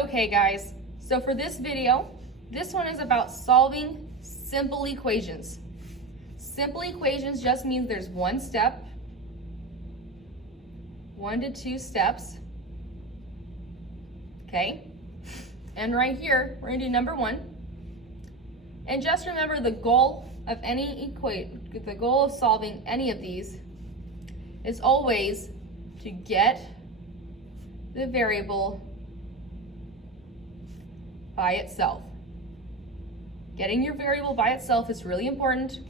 Okay guys, so for this video, this one is about solving simple equations. Simple equations just means there's one step, 1 to 2 steps, okay? And right here, we're gonna do number 1. And just remember the goal of the goal of solving any of these is always to get the variable by itself. Getting your variable by itself is really important.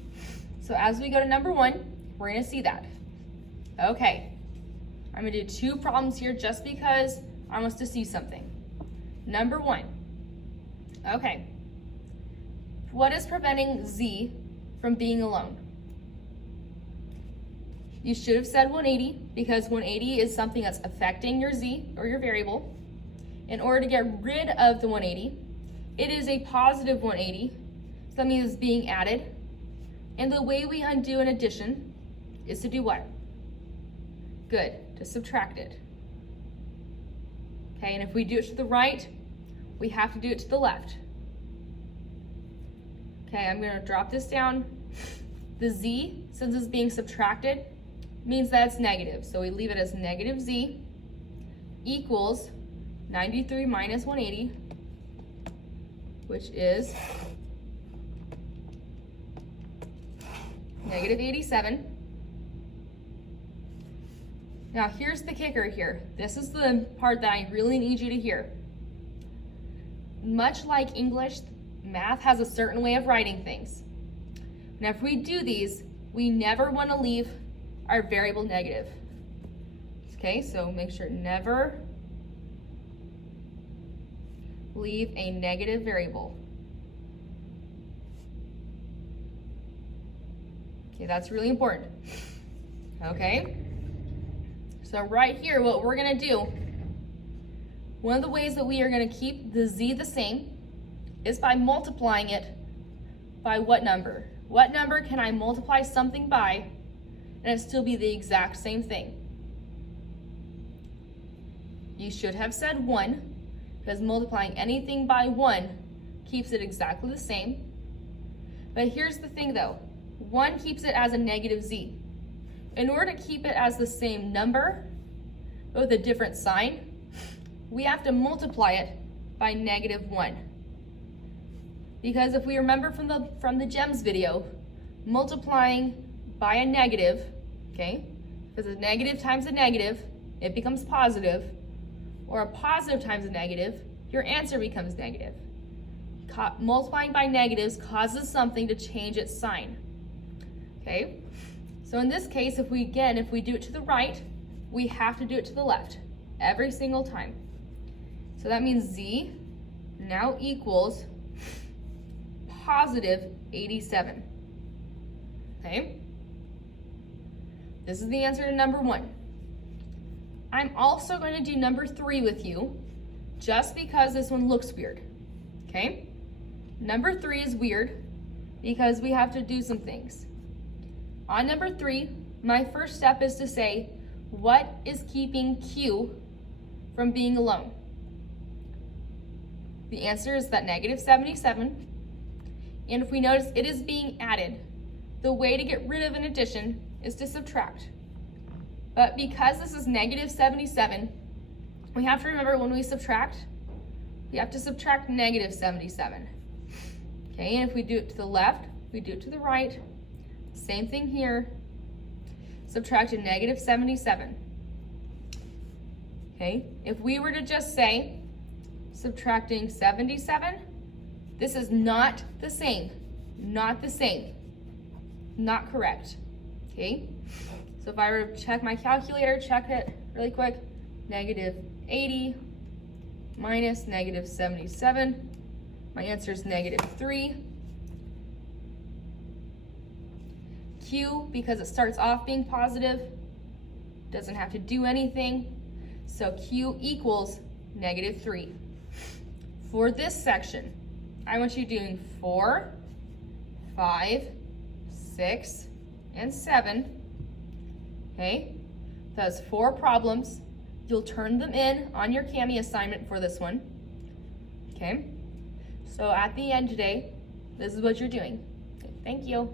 So as we go to number 1, we're gonna see that. Okay, I'm gonna do 2 problems here just because I want us to see something. Number 1, okay. What is preventing z from being alone? You should have said 180 because 180 is something that's affecting your z or your variable. In order to get rid of the 180, it is a positive 180, so that means it's being added. And the way we undo an addition is to do what? Good, to subtract it. Okay, and if we do it to the right, we have to do it to the left. Okay, I'm gonna drop this down. The z, since it's being subtracted, means that it's negative. So we leave it as negative z equals 93 minus 180, which is negative 87. Now here's the kicker here. This is the part that I really need you to hear. Much like English, math has a certain way of writing things. Now if we do these, we never want to leave our variable negative. Okay, so make sure never leave a negative variable. Okay, that's really important. Okay, so right here, what we're gonna do, one of the ways that we are gonna keep the z the same is by multiplying it by what number? What number can I multiply something by and it still be the exact same thing? You should have said 1, because multiplying anything by 1 keeps it exactly the same. But here's the thing though, 1 keeps it as a negative z. In order to keep it as the same number, but with a different sign, we have to multiply it by negative 1. Because if we remember from the GEMS video, multiplying by a negative, okay, because a negative times a negative, it becomes positive, or a positive times a negative, your answer becomes negative. Multiplying by negatives causes something to change its sign, okay? So in this case, if we do it to the right, we have to do it to the left every single time. So that means z now equals positive 87, okay? This is the answer to number 1. I'm also going to do number 3 with you, just because this one looks weird, okay? Number 3 is weird because we have to do some things. On number 3, my first step is to say, what is keeping q from being alone? The answer is that negative 77. And if we notice it is being added, the way to get rid of an addition is to subtract. But because this is negative 77, we have to remember when we subtract, we have to subtract negative 77. Okay, and if we do it to the left, we do it to the right. Same thing here. Subtract a negative 77. Okay, if we were to just say subtracting 77, this is not the same. Not the same. Not correct. Okay? So if I were to check my calculator, check it really quick, negative 80 minus negative 77. My answer is negative 3. Q, because it starts off being positive, doesn't have to do anything. So Q equals negative 3. For this section, I want you doing 4, 5, 6, and 7. Okay, that's 4 problems. You'll turn them in on your CAMI assignment for this one. Okay? So at the end today, this is what you're doing. Okay, thank you.